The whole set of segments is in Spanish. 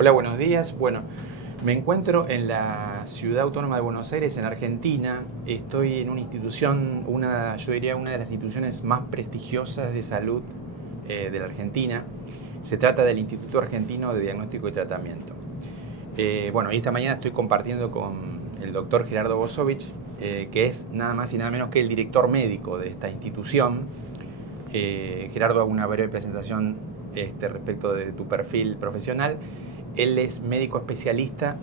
Hola, buenos días. Bueno, me encuentro en la Ciudad Autónoma de Buenos Aires, en Argentina. Estoy en una institución, yo diría una de las instituciones más prestigiosas de salud de la Argentina. Se trata del Instituto Argentino de Diagnóstico y Tratamiento. Y esta mañana estoy compartiendo con el doctor Gerardo Bosovich, que es nada más y nada menos que el director médico de esta institución. Gerardo, hago una breve presentación respecto de tu perfil profesional. Él es médico especialista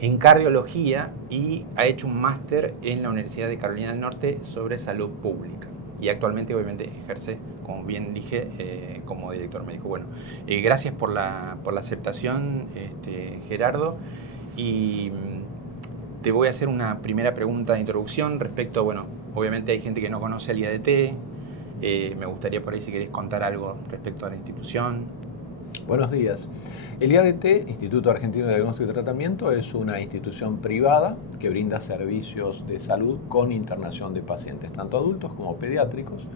en cardiología y ha hecho un máster en la Universidad de Carolina del Norte sobre salud pública. Y actualmente, obviamente, ejerce, como bien dije, como director médico. Bueno, gracias por la aceptación, Gerardo. Y te voy a hacer una primera pregunta de introducción respecto, obviamente hay gente que no conoce el IADT. Me gustaría por ahí si querés contar algo respecto a la institución. Buenos días. El IADT, Instituto Argentino de Diagnóstico y Tratamiento, es una institución privada que brinda servicios de salud con internación de pacientes, tanto adultos como pediátricos.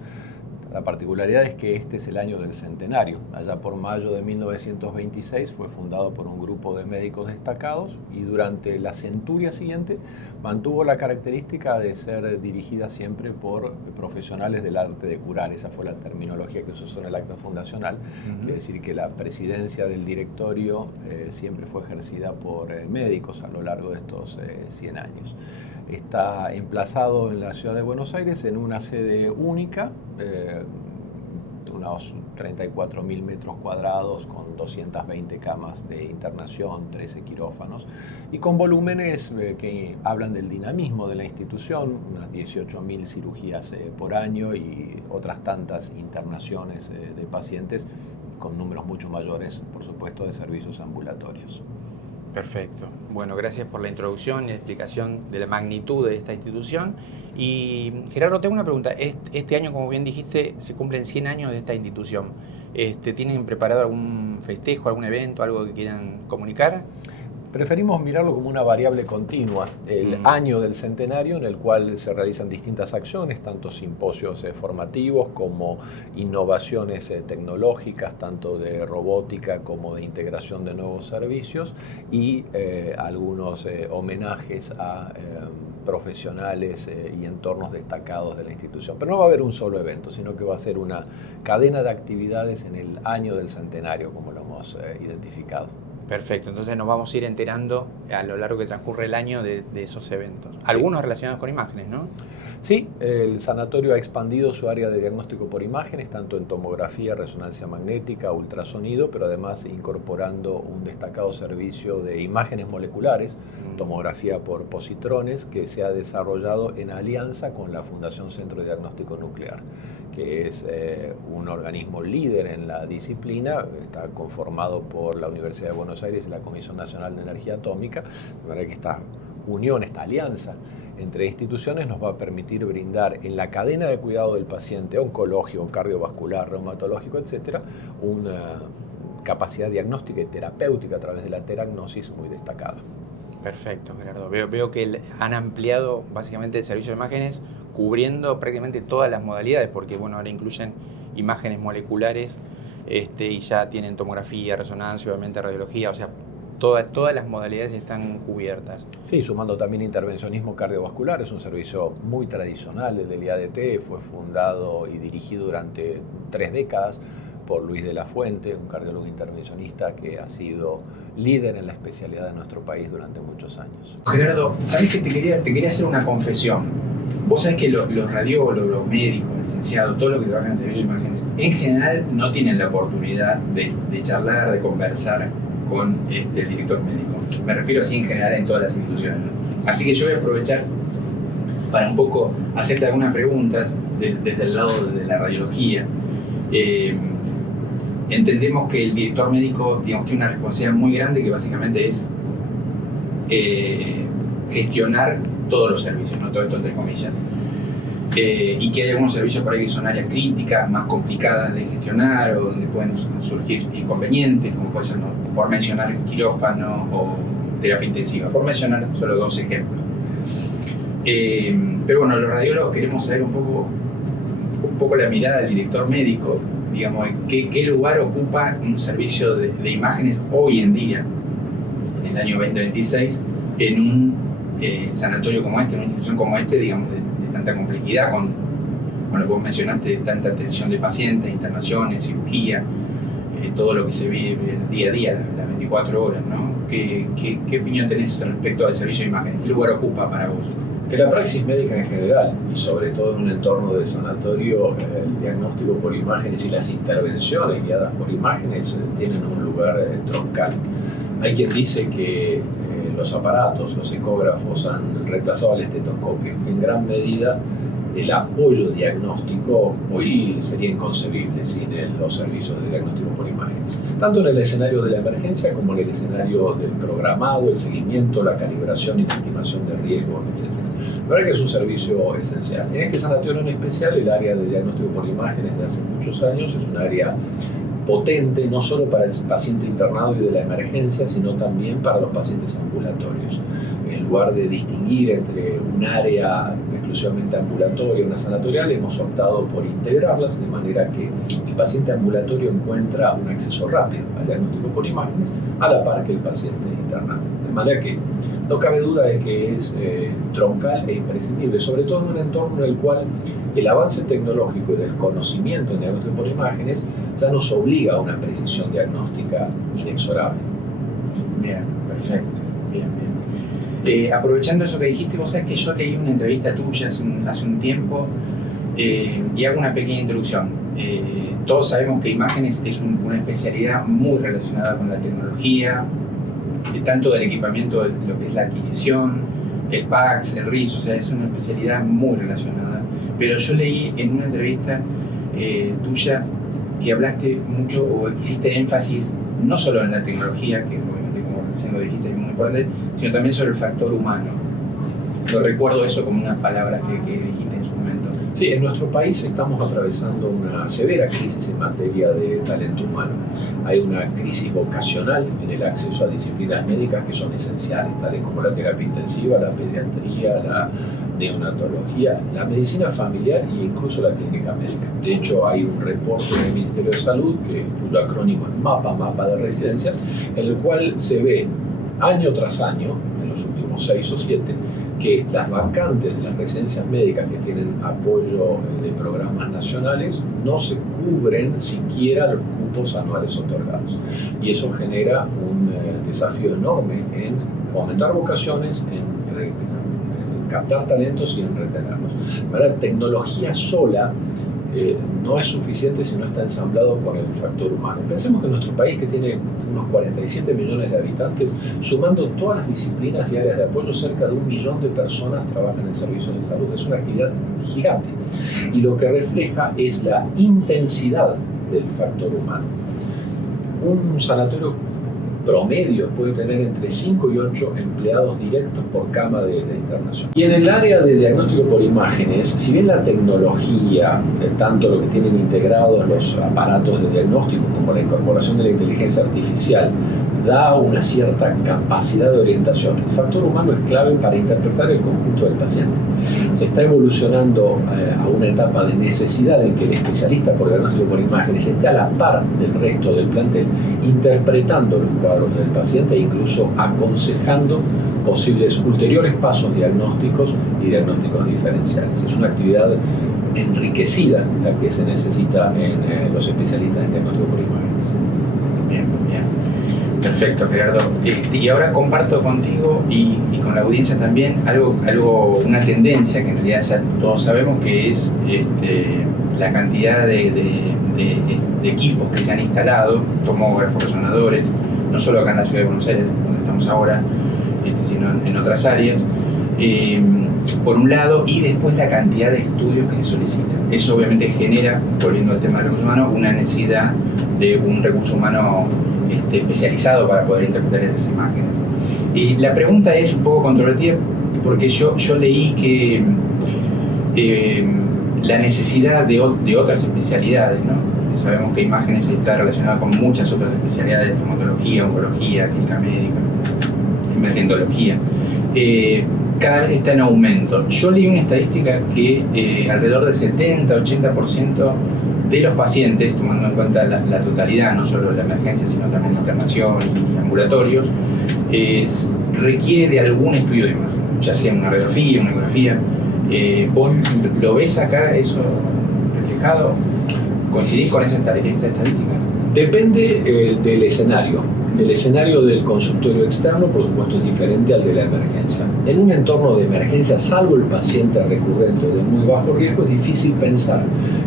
La particularidad es que este es el año del centenario. Allá por mayo de 1926 fue fundado por un grupo de médicos destacados y durante la centuria siguiente mantuvo la característica de ser dirigida siempre por profesionales del arte de curar. Esa fue la terminología que se usó en el acta fundacional. Quiere decir que la presidencia del directorio siempre fue ejercida por médicos a lo largo de estos 100 años. Está emplazado en la ciudad de Buenos Aires en una sede única, de unos 34.000 metros cuadrados, con 220 camas de internación, 13 quirófanos, y con volúmenes que hablan del dinamismo de la institución, unas 18.000 cirugías por año y otras tantas internaciones de pacientes, con números mucho mayores, por supuesto, de servicios ambulatorios. Perfecto. Bueno, gracias por la introducción y la explicación de la magnitud de esta institución. Y Gerardo, tengo una pregunta. Este año, como bien dijiste, se cumplen 100 años de esta institución. ¿Tienen preparado algún festejo, algún evento, algo que quieran comunicar? Preferimos mirarlo como una variable continua, el año del centenario en el cual se realizan distintas acciones, tanto simposios formativos como innovaciones tecnológicas, tanto de robótica como de integración de nuevos servicios y algunos homenajes a profesionales y entornos destacados de la institución. Pero no va a haber un solo evento, sino que va a ser una cadena de actividades en el año del centenario, como lo hemos identificado. Perfecto, entonces nos vamos a ir enterando a lo largo que transcurre el año de esos eventos. Algunos relacionados con imágenes, ¿no? Sí, el sanatorio ha expandido su área de diagnóstico por imágenes, tanto en tomografía, resonancia magnética, ultrasonido, pero además incorporando un destacado servicio de imágenes moleculares, tomografía por positrones, que se ha desarrollado en alianza con la Fundación Centro de Diagnóstico Nuclear, que es un organismo líder en la disciplina. Está conformado por la Universidad de Buenos Aires y la Comisión Nacional de Energía Atómica, de manera que esta unión, esta alianza entre instituciones nos va a permitir brindar en la cadena de cuidado del paciente oncológico, cardiovascular, reumatológico, etcétera, una capacidad diagnóstica y terapéutica a través de la teragnosis muy destacada. Perfecto, Gerardo. Veo que han ampliado básicamente el servicio de imágenes cubriendo prácticamente todas las modalidades, porque ahora incluyen imágenes moleculares y ya tienen tomografía, resonancia, obviamente radiología, o sea, todas las modalidades están cubiertas. Sí, sumando también intervencionismo cardiovascular, es un servicio muy tradicional del IADT, fue fundado y dirigido durante 3 décadas por Luis de la Fuente, un cardiólogo intervencionista que ha sido líder en la especialidad de nuestro país durante muchos años. Gerardo, ¿sabés que te quería hacer una confesión? Vos sabés que los radiólogos, los médicos, los licenciados, todo lo que trabajan en servicio de imágenes, en general no tienen la oportunidad de charlar, de conversar con el director médico. Me refiero así en general en todas las instituciones, ¿no? Así que yo voy a aprovechar para un poco hacerte algunas preguntas desde el lado de la radiología. Entendemos que el director médico, tiene una responsabilidad muy grande que básicamente es gestionar todos los servicios, ¿no? Todo esto entre comillas. Y que hay algunos servicios por ahí que son áreas críticas, más complicadas de gestionar o donde pueden surgir inconvenientes, como puede ser, ¿no? Por mencionar quirófano o terapia intensiva, por mencionar solo 2 ejemplos. Pero los radiólogos queremos saber un poco la mirada del director médico digamos, qué lugar ocupa un servicio de imágenes hoy en día, en el año 2026, en un sanatorio como este, en una institución como este, digamos, de tanta complejidad, con lo que vos mencionaste, de tanta atención de pacientes, internaciones, cirugía, todo lo que se vive el día a día, las 24 horas, ¿no? ¿Qué opinión tenés respecto al servicio de imágenes? ¿Qué lugar ocupa para vos? Que la praxis médica en general, y sobre todo en un entorno de sanatorio, el diagnóstico por imágenes y las intervenciones guiadas por imágenes tienen un lugar troncal. Hay quien dice que los aparatos, los ecógrafos han reemplazado al estetoscopio. En gran medida, el apoyo diagnóstico hoy sería inconcebible sin los servicios de diagnóstico por imágenes, tanto en el escenario de la emergencia como en el escenario del programado, el seguimiento, la calibración y la estimación de riesgos, etc. La verdad que es un servicio esencial. En este sanatorio en especial, el área de diagnóstico por imágenes de hace muchos años es un área potente, no solo para el paciente internado y de la emergencia, sino también para los pacientes ambulatorios. En lugar de distinguir entre un área exclusivamente ambulatoria y una sanatorial, hemos optado por integrarlas de manera que el paciente ambulatorio encuentra un acceso rápido al diagnóstico por imágenes a la par que el paciente internado. De manera que no cabe duda de que es troncal e imprescindible, sobre todo en un entorno en el cual el avance tecnológico y del conocimiento en diagnóstico por imágenes ya nos obliga a una precisión diagnóstica inexorable. Bien, perfecto. Bien. Aprovechando eso que dijiste, vos sabés que yo leí una entrevista tuya hace un tiempo y hago una pequeña introducción. Todos sabemos que imágenes es una especialidad muy relacionada con la tecnología, tanto del equipamiento, lo que es la adquisición, el PACS, el RIS, o sea, es una especialidad muy relacionada. Pero yo leí en una entrevista tuya que hablaste mucho o hiciste énfasis no solo en la tecnología, que obviamente como recién lo dijiste es muy importante, sino también sobre el factor humano. Lo recuerdo eso como una palabra que dijiste en su momento. Sí, en nuestro país estamos atravesando una severa crisis en materia de talento humano. Hay una crisis vocacional en el acceso a disciplinas médicas que son esenciales, tales como la terapia intensiva, la pediatría, la neonatología, la medicina familiar e incluso la clínica médica. De hecho, hay un reporte del Ministerio de Salud, cuyo acrónimo es Mapa de Residencias, en el cual se ve año tras año, en los últimos 6 o 7, que las vacantes de las residencias médicas que tienen apoyo de programas nacionales no se cubren siquiera los cupos anuales otorgados. Y eso genera un desafío enorme en fomentar vocaciones, en captar talentos y en retenerlos. La tecnología sola no es suficiente si no está ensamblado con el factor humano. Pensemos que nuestro país, que tiene unos 47 millones de habitantes, sumando todas las disciplinas y áreas de apoyo, cerca de 1 millón de personas trabajan en servicios de salud. Es una actividad gigante y lo que refleja es la intensidad del factor humano. Un sanatorio promedio puede tener entre 5 y 8 empleados directos por cama de internación. Y en el área de diagnóstico por imágenes, si bien la tecnología, tanto lo que tienen integrados los aparatos de diagnóstico como la incorporación de la inteligencia artificial, da una cierta capacidad de orientación, el factor humano es clave para interpretar el conjunto del paciente. Se está evolucionando a una etapa de necesidad en que el especialista por diagnóstico por imágenes esté a la par del resto del plantel, interpretando los cuadros del paciente e incluso aconsejando posibles ulteriores pasos diagnósticos y diagnósticos diferenciales. Es una actividad enriquecida la que se necesita en los especialistas en diagnóstico por imágenes. Bien. Perfecto, Gerardo. Y ahora comparto contigo y con la audiencia también una tendencia que en realidad ya todos sabemos, que es la cantidad de equipos que se han instalado, tomógrafos, resonadores, no solo acá en la ciudad de Buenos Aires, donde estamos ahora, sino en otras áreas, por un lado, y después la cantidad de estudios que se solicitan. Eso obviamente genera, volviendo al tema del recurso humano, una necesidad de un recurso humano especializado para poder interpretar esas imágenes. Y la pregunta es un poco controvertida porque yo leí que la necesidad de otras especialidades, ¿no? Sabemos que imágenes está relacionada con muchas otras especialidades, traumatología, oncología, clínica médica, emergentología. Cada vez está en aumento. Yo leí una estadística que alrededor del 70-80% de los pacientes, tomando en cuenta la totalidad, no solo la emergencia, sino también internación y ambulatorios, requiere de algún estudio de imagen, ya sea una radiografía, una ecografía. ¿Vos lo ves acá eso reflejado? ¿Coincidís con esta estadística? Depende del escenario. El escenario del consultorio externo, por supuesto, es diferente al de la emergencia. En un entorno de emergencia, salvo el paciente recurrente de muy bajo riesgo, es difícil pensar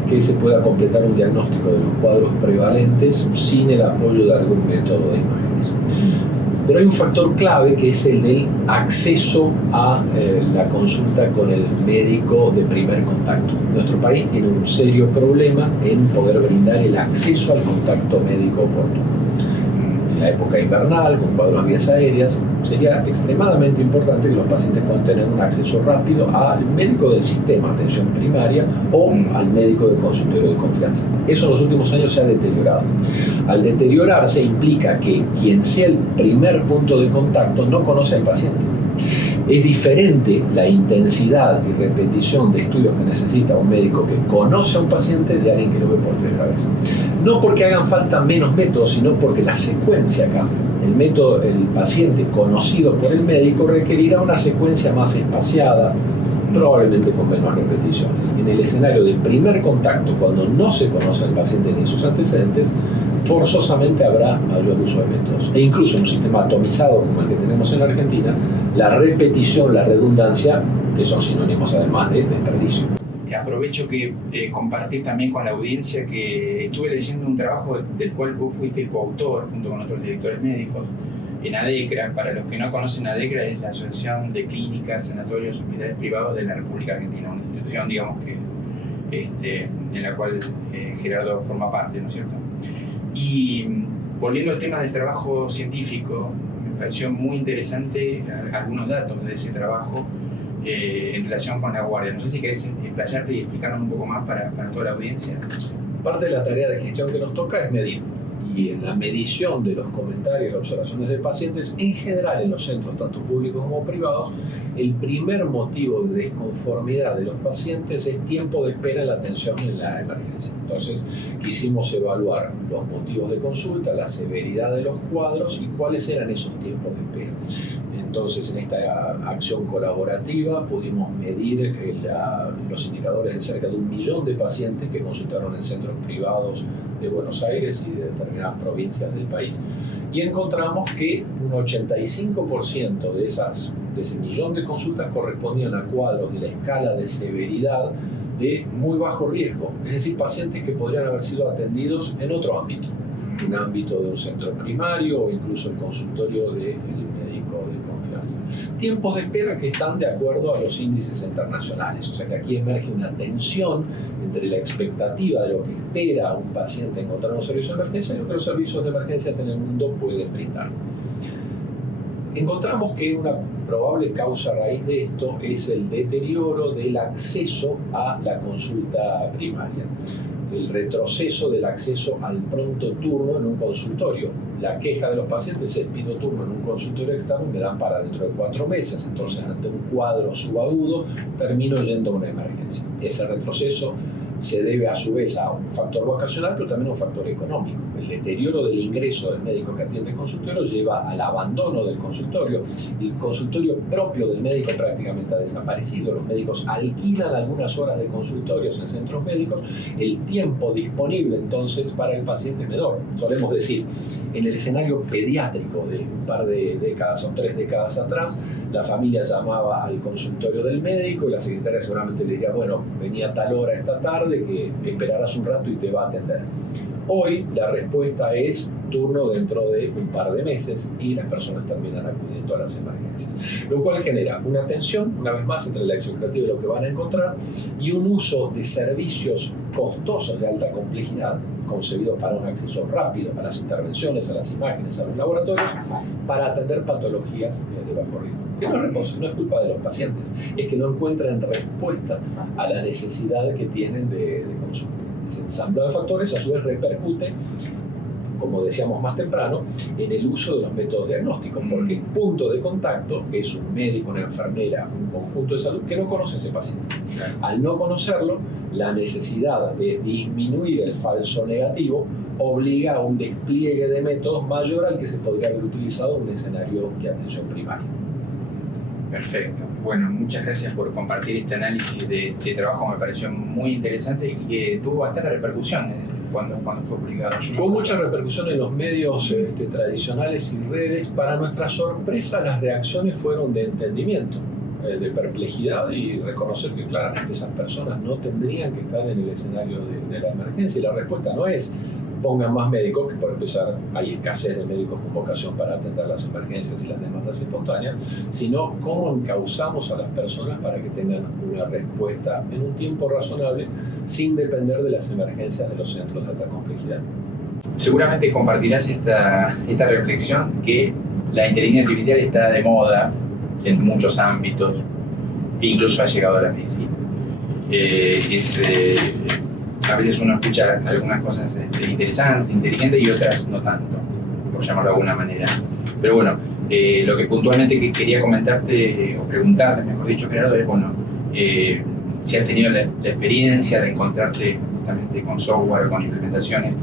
que se pueda completar un diagnóstico de los cuadros prevalentes sin el apoyo de algún método de imágenes. Pero hay un factor clave que es el del acceso a la consulta con el médico de primer contacto. Nuestro país tiene un serio problema en poder brindar el acceso al contacto médico oportuno. En la época invernal, con cuadros de vías aéreas, sería extremadamente importante que los pacientes puedan tener un acceso rápido al médico del sistema, atención primaria, o al médico de consultorio de confianza. Eso en los últimos años se ha deteriorado. Al deteriorarse implica que quien sea el primer punto de contacto no conoce al paciente. Es diferente la intensidad y repetición de estudios que necesita un médico que conoce a un paciente de alguien que lo ve por primera vez. No porque hagan falta menos métodos, sino porque la secuencia cambia. El paciente conocido por el médico requerirá una secuencia más espaciada, probablemente con menos repeticiones. En el escenario del primer contacto, cuando no se conoce al paciente ni sus antecedentes, forzosamente habrá mayor uso de métodos. E incluso en un sistema atomizado como el que tenemos en Argentina, la repetición, la redundancia, que son sinónimos además de desperdicio. Aprovecho que compartir también con la audiencia que estuve leyendo un trabajo del cual vos fuiste coautor junto con otros directores médicos en ADECRA. Para los que no conocen, ADECRA es la Asociación de Clínicas, Sanatorios y Hospitales Privados de la República Argentina, una institución, digamos, que en la cual Gerardo forma parte, ¿no es cierto? Y volviendo al tema del trabajo científico, me pareció muy interesante algunos datos de ese trabajo en relación con la guardia. No sé si querés explayarte y explicarnos un poco más para toda la audiencia. Parte de la tarea de gestión que nos toca es medir. Y en la medición de los comentarios y observaciones de pacientes, en general en los centros, tanto públicos como privados, el primer motivo de desconformidad de los pacientes es tiempo de espera en la atención en la emergencia. Entonces, quisimos evaluar los motivos de consulta, la severidad de los cuadros y cuáles eran esos tiempos de espera. Entonces, en esta acción colaborativa pudimos medir los indicadores de cerca de 1 millón de pacientes que consultaron en centros privados de Buenos Aires y de determinadas provincias del país, y encontramos que un 85% de ese millón de consultas correspondían a cuadros de la escala de severidad de muy bajo riesgo, es decir, pacientes que podrían haber sido atendidos en otro ámbito, un ámbito de un centro primario o incluso el consultorio del médico de confianza. Tiempos de espera que están de acuerdo a los índices internacionales, o sea que aquí emerge una tensión entre la expectativa de lo que espera un paciente encontrar un servicio de emergencia y lo que los servicios de emergencias en el mundo pueden brindar. Encontramos que una probable causa raíz de esto es el deterioro del acceso a la consulta primaria, el retroceso del acceso al pronto turno en un consultorio. La queja de los pacientes es: pido turno en un consultorio externo y me dan para dentro de 4 meses, entonces ante un cuadro subagudo termino yendo a una emergencia. Ese retroceso se debe a su vez a un factor vocacional, pero también a un factor económico. El deterioro del ingreso del médico que atiende el consultorio lleva al abandono del consultorio. El consultorio propio del médico prácticamente ha desaparecido. Los médicos alquilan algunas horas de consultorios en centros médicos. El tiempo disponible entonces para el paciente es menor. Solemos decir, en el escenario pediátrico de un par de décadas o 3 décadas atrás, la familia llamaba al consultorio del médico y la secretaria seguramente le diría: bueno, venía a tal hora esta tarde, que esperarás un rato y te va a atender. Hoy la respuesta es turno dentro de un par de meses y las personas terminan acudiendo a las emergencias. Lo cual genera una tensión, una vez más, entre la expectativa de lo que van a encontrar y un uso de servicios costosos de alta complejidad, concebidos para un acceso rápido a las intervenciones, a las imágenes, a los laboratorios, para atender patologías de bajo riesgo. Que no es culpa de los pacientes, es que no encuentran respuesta a la necesidad que tienen de consulta. Ese ensamblado de factores a su vez repercute como decíamos más temprano, en el uso de los métodos diagnósticos, porque el punto de contacto es un médico, una enfermera, un conjunto de salud que no conoce a ese paciente. Al no conocerlo, la necesidad de disminuir el falso negativo obliga a un despliegue de métodos mayor al que se podría haber utilizado en un escenario de atención primaria. Perfecto. Bueno, muchas gracias por compartir este análisis de trabajo, me pareció muy interesante y que tuvo bastante repercusión cuando fue publicado. Hubo mucha repercusión en los medios tradicionales y redes. Para nuestra sorpresa, las reacciones fueron de entendimiento, de perplejidad y reconocer que claramente esas personas no tendrían que estar en el escenario de la emergencia. Y la respuesta no es pongan más médicos, que por empezar hay escasez de médicos con vocación para atender las emergencias y las demandas espontáneas, sino cómo encauzamos a las personas para que tengan una respuesta en un tiempo razonable sin depender de las emergencias de los centros de alta complejidad. Seguramente compartirás esta reflexión que la inteligencia artificial está de moda en muchos ámbitos e incluso ha llegado a la medicina. A veces uno escucha algunas cosas interesantes, inteligentes y otras no tanto, por llamarlo de alguna manera. Pero bueno, lo que puntualmente quería comentarte o preguntarte, mejor dicho, Gerardo, es bueno, si has tenido la experiencia de encontrarte justamente con software, con implementaciones,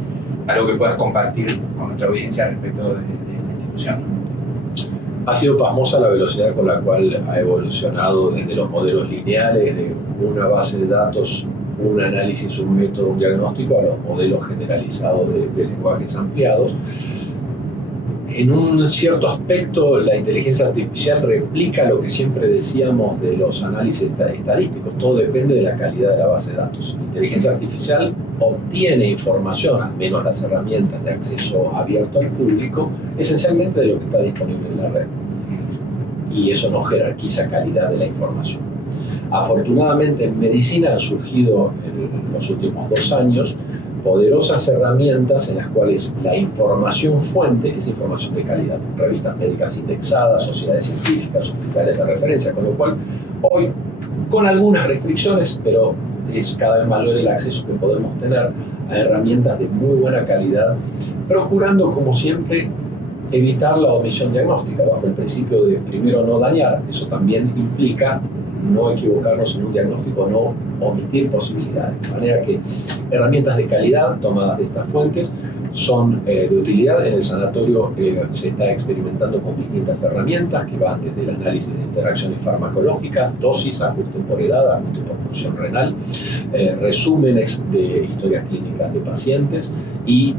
algo que puedas compartir con nuestra audiencia respecto de la institución. Ha sido pasmosa la velocidad con la cual ha evolucionado desde los modelos lineales de una base de datos, un análisis, un método, un diagnóstico, a los modelos generalizados de lenguajes ampliados. En un cierto aspecto, la inteligencia artificial replica lo que siempre decíamos de los análisis estadísticos. Todo depende de la calidad de la base de datos. La inteligencia artificial obtiene información, al menos las herramientas de acceso abierto al público, esencialmente de lo que está disponible en la red. Y eso no jerarquiza calidad de la información. Afortunadamente en medicina han surgido en los últimos 2 años poderosas herramientas en las cuales la información fuente es información de calidad. Revistas médicas indexadas, sociedades científicas, hospitales de referencia, con lo cual hoy, con algunas restricciones, pero es cada vez mayor el acceso que podemos tener a herramientas de muy buena calidad, procurando, como siempre, evitar la omisión diagnóstica, bajo el principio de primero no dañar. Eso también implica no equivocarnos en un diagnóstico, no omitir posibilidades. De manera que herramientas de calidad tomadas de estas fuentes son de utilidad. En el sanatorio se está experimentando con distintas herramientas que van desde el análisis de interacciones farmacológicas, dosis, ajuste por edad, ajuste por función renal, resúmenes de historias clínicas de pacientes y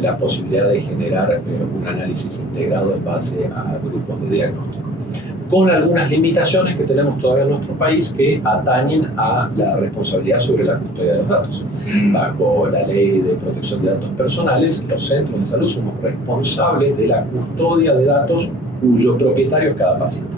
la posibilidad de generar un análisis integrado en base a grupos de diagnóstico, con algunas limitaciones que tenemos todavía en nuestro país que atañen a la responsabilidad sobre la custodia de los datos. Bajo la Ley de Protección de Datos Personales, los centros de salud somos responsables de la custodia de datos cuyo propietario es cada paciente.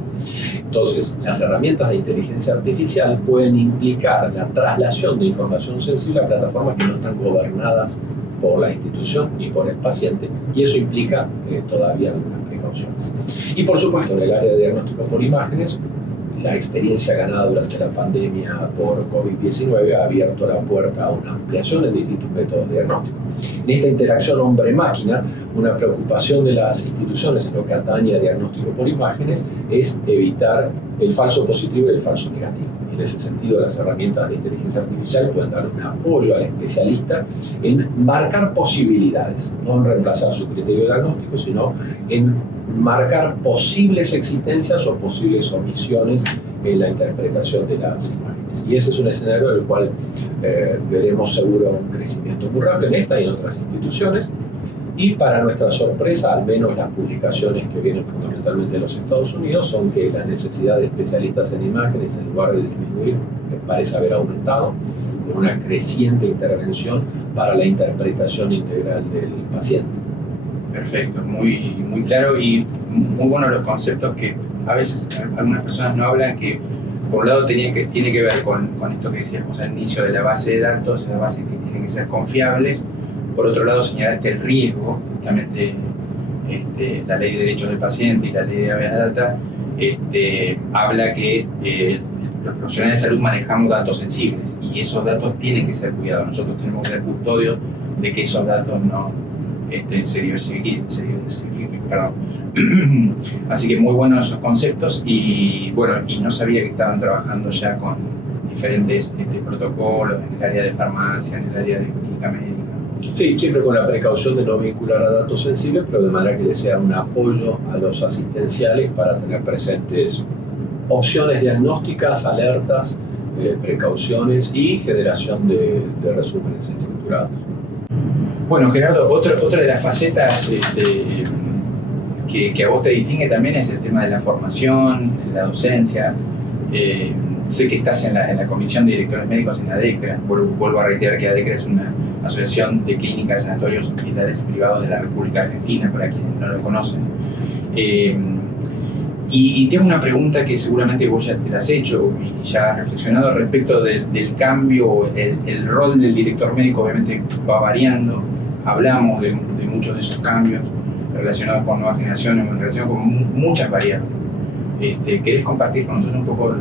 Entonces, las herramientas de inteligencia artificial pueden implicar la traslación de información sensible a plataformas que no están gobernadas por la institución ni por el paciente, y eso implica todavía algunas precauciones. Y por supuesto, en el área de diagnóstico por imágenes, la experiencia ganada durante la pandemia por COVID-19 ha abierto la puerta a una ampliación en distintos métodos de diagnóstico. En esta interacción hombre-máquina, una preocupación de las instituciones en lo que atañe a diagnóstico por imágenes es evitar el falso positivo y el falso negativo. En ese sentido, las herramientas de inteligencia artificial pueden dar un apoyo al especialista en marcar posibilidades, no en reemplazar su criterio diagnóstico, sino en marcar posibles existencias o posibles omisiones en la interpretación de las imágenes. Y ese es un escenario del cual veremos seguro un crecimiento muy rápido en esta y en otras instituciones. Y para nuestra sorpresa, al menos las publicaciones que vienen fundamentalmente de los Estados Unidos son que la necesidad de especialistas en imágenes, en lugar de disminuir, parece haber aumentado, con una creciente intervención para la interpretación integral del paciente. Perfecto, muy claro y muy buenos los conceptos que a veces algunas personas no hablan, que por un lado tiene que ver con esto que decíamos al inicio de la base de datos, la base que tiene que ser confiable. Por otro lado, señalaste el riesgo, justamente la ley de derechos del paciente y la ley de habeas data habla que los profesionales de salud manejamos datos sensibles y esos datos tienen que ser cuidados. Nosotros tenemos que ser custodios de que esos datos perdón. Así que muy buenos esos conceptos y bueno, y no sabía que estaban trabajando ya con diferentes protocolos en el área de farmacia, en el área de clínica médica. Sí, siempre con la precaución de no vincular a datos sensibles, pero de manera que le sea un apoyo a los asistenciales para tener presentes opciones diagnósticas, alertas, precauciones y generación de resúmenes estructurados. Bueno, Gerardo, otra de las facetas que a vos te distingue también es el tema de la formación, la docencia. Sé que estás en la Comisión de Directores Médicos en ADECRA. Vuelvo a reiterar que ADECRA es una asociación de clínicas, sanatorios, hospitales privados de la República Argentina, para quienes no lo conocen. Y tengo una pregunta que seguramente vos ya te la has hecho y ya has reflexionado respecto del cambio. El rol del director médico obviamente va variando. Hablamos de muchos de esos cambios relacionados con nuevas generaciones, en relación con muchas variables. ¿Querés compartir con nosotros un poco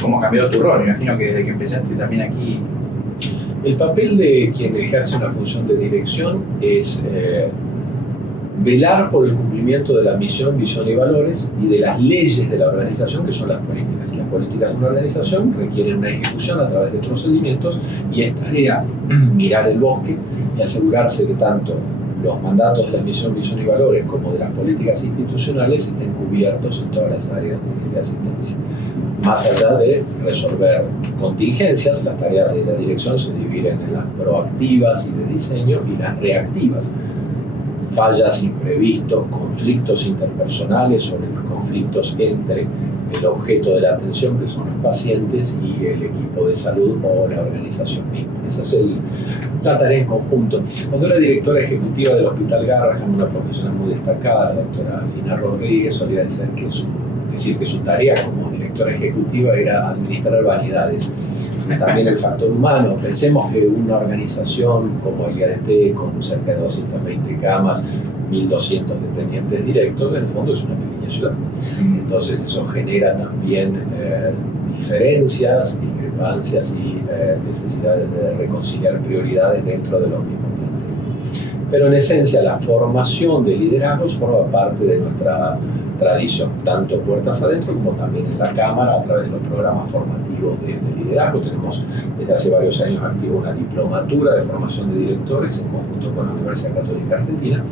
cómo ha cambiado tu rol? Me imagino que desde que empezaste también aquí. El papel de quien ejerce una función de dirección es velar por el cumplimiento de la misión, visión y valores y de las leyes de la organización, que son las políticas. Y las políticas de una organización requieren una ejecución a través de procedimientos y es tarea mirar el bosque y asegurarse que tanto los mandatos de la misión, visión y valores como de las políticas institucionales estén cubiertos en todas las áreas de asistencia. Más allá de resolver contingencias, las tareas de la dirección se dividen en las proactivas y de diseño y las reactivas. Fallas, imprevistos, conflictos interpersonales o conflictos entre el objeto de la atención, que son los pacientes, y el equipo de salud o la organización misma. Esa es la tarea en conjunto. Cuando era directora ejecutiva del Hospital Garrahan, una profesional muy destacada, la doctora Fina Rodríguez, solía decir que su tarea como directora ejecutiva era administrar vanidades. También el factor humano. Pensemos que una organización como el IADT, con cerca de 220 camas, 1.200 dependientes directos, en el fondo es una pequeña ciudad. Entonces eso genera también diferencias, discrepancias y necesidades de reconciliar prioridades dentro de los mismos planteles. Pero en esencia la formación de liderazgos forma parte de nuestra tradición, tanto puertas adentro como también en la Cámara a través de los programas formativos de liderazgo. Tenemos desde hace varios años activa una diplomatura de formación de directores en conjunto con la Universidad Católica Argentina.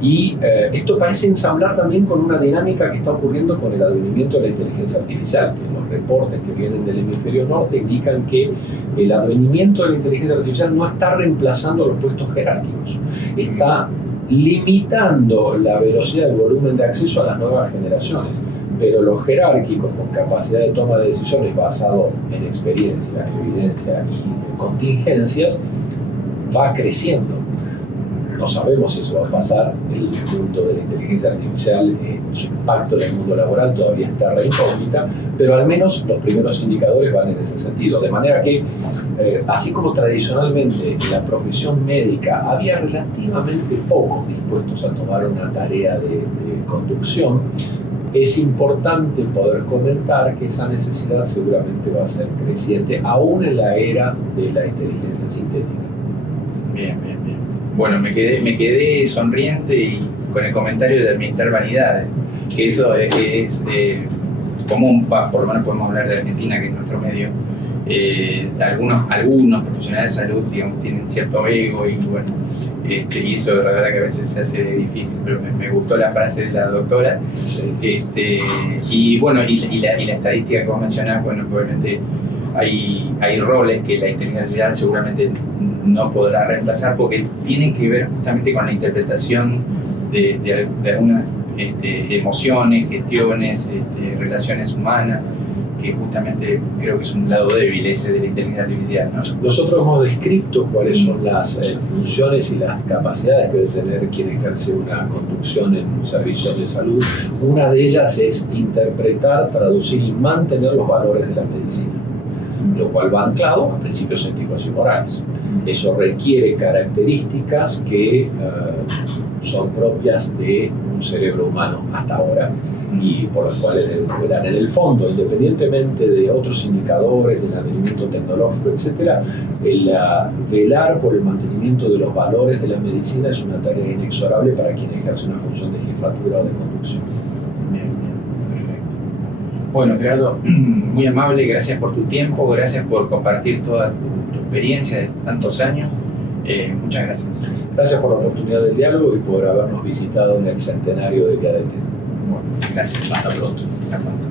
Y esto parece ensamblar también con una dinámica que está ocurriendo con el advenimiento de la inteligencia artificial, que los reportes que vienen del hemisferio norte indican que el advenimiento de la inteligencia artificial no está reemplazando los puestos jerárquicos, está limitando la velocidad y volumen de acceso a las nuevas generaciones, pero los jerárquicos con capacidad de toma de decisiones basado en experiencia, evidencia y contingencias va creciendo. No sabemos si eso va a pasar. El mundo de la inteligencia artificial, su impacto en el mundo laboral todavía está re incógnita, pero al menos los primeros indicadores van en ese sentido. De manera que, así como tradicionalmente en la profesión médica había relativamente pocos dispuestos a tomar una tarea de conducción, es importante poder comentar que esa necesidad seguramente va a ser creciente, aún en la era de la inteligencia sintética. Bien. Bueno, me quedé sonriente y con el comentario de administrar vanidades, que eso es común, por lo menos podemos hablar de Argentina, que es nuestro medio. Algunos profesionales de salud, digamos, tienen cierto ego y bueno, y eso la verdad que a veces se hace difícil, pero me gustó la frase de la doctora. Sí. Y bueno, y la estadística que vos mencionás, bueno, obviamente hay roles que la inteligencia artificial seguramente no podrá reemplazar porque tienen que ver justamente con la interpretación de algunas emociones, gestiones, relaciones humanas, que justamente creo que es un lado débil ese de la inteligencia artificial, ¿no? Nosotros hemos descrito cuáles son las funciones y las capacidades que debe tener quien ejerce una conducción en un servicio de salud. Una de ellas es interpretar, traducir y mantener los valores de la medicina, lo cual va anclado a principios éticos y morales. Eso requiere características que son propias de un cerebro humano hasta ahora y por las cuales debemos velar. En el fondo, independientemente de otros indicadores, del mantenimiento tecnológico, etc., velar por el mantenimiento de los valores de la medicina es una tarea inexorable para quien ejerce una función de jefatura o de conducción. Bien, perfecto. Bueno, Gerardo, muy amable, gracias por tu tiempo, gracias por compartir toda tu experiencia de tantos años. Muchas gracias. Gracias por la oportunidad del diálogo y por habernos visitado en el centenario del IADT. Bueno, gracias. Hasta pronto. Hasta pronto.